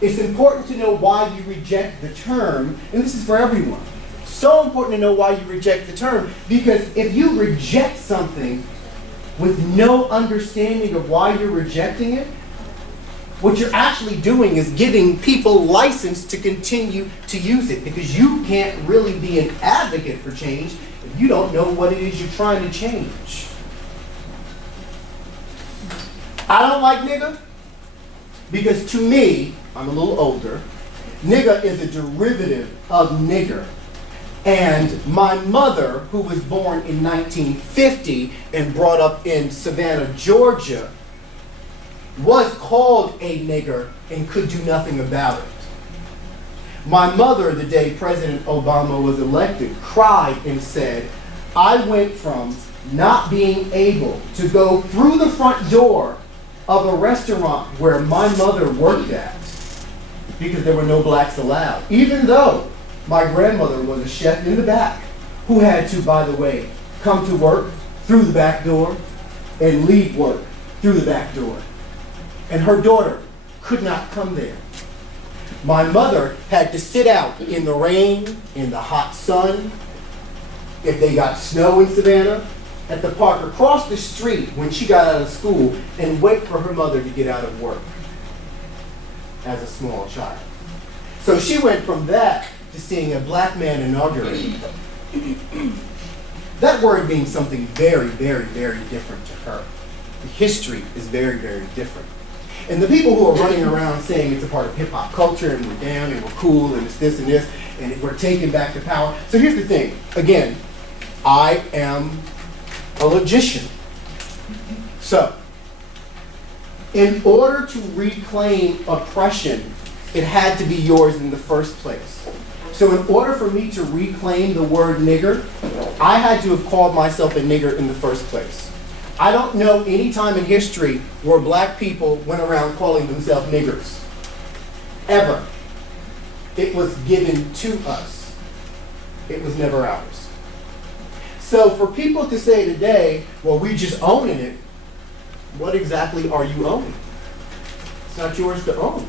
it's important to know why you reject the term, and this is for everyone. So important to know why you reject the term, because if you reject something with no understanding of why you're rejecting it, what you're actually doing is giving people license to continue to use it, because you can't really be an advocate for change if you don't know what it is you're trying to change. I don't like nigga because to me, I'm a little older, nigga is a derivative of nigger. And my mother, who was born in 1950 and brought up in Savannah, Georgia, was called a nigger and could do nothing about it. My mother, the day President Obama was elected, cried and said, I went from not being able to go through the front door of a restaurant where my mother worked at because there were no blacks allowed, even though my grandmother was a chef in the back who had to, by the way, come to work through the back door and leave work through the back door. And her daughter could not come there. My mother had to sit out in the rain, in the hot sun, if they got snow in Savannah, at the park across the street when she got out of school, and wait for her mother to get out of work as a small child. So she went from that to seeing a black man inaugurated. That word means something very, very, very different to her. The history is very, very different. And the people who are running around saying it's a part of hip-hop culture and we're down and we're cool and it's this and this and we're taking back the power. So here's the thing. Again, I am a logician. So, in order to reclaim oppression, it had to be yours in the first place. So in order for me to reclaim the word nigger, I had to have called myself a nigger in the first place. I don't know any time in history where black people went around calling themselves niggers. Ever. It was given to us. It was never ours. So for people to say today, well, we just owning it, what exactly are you owning? It's not yours to own.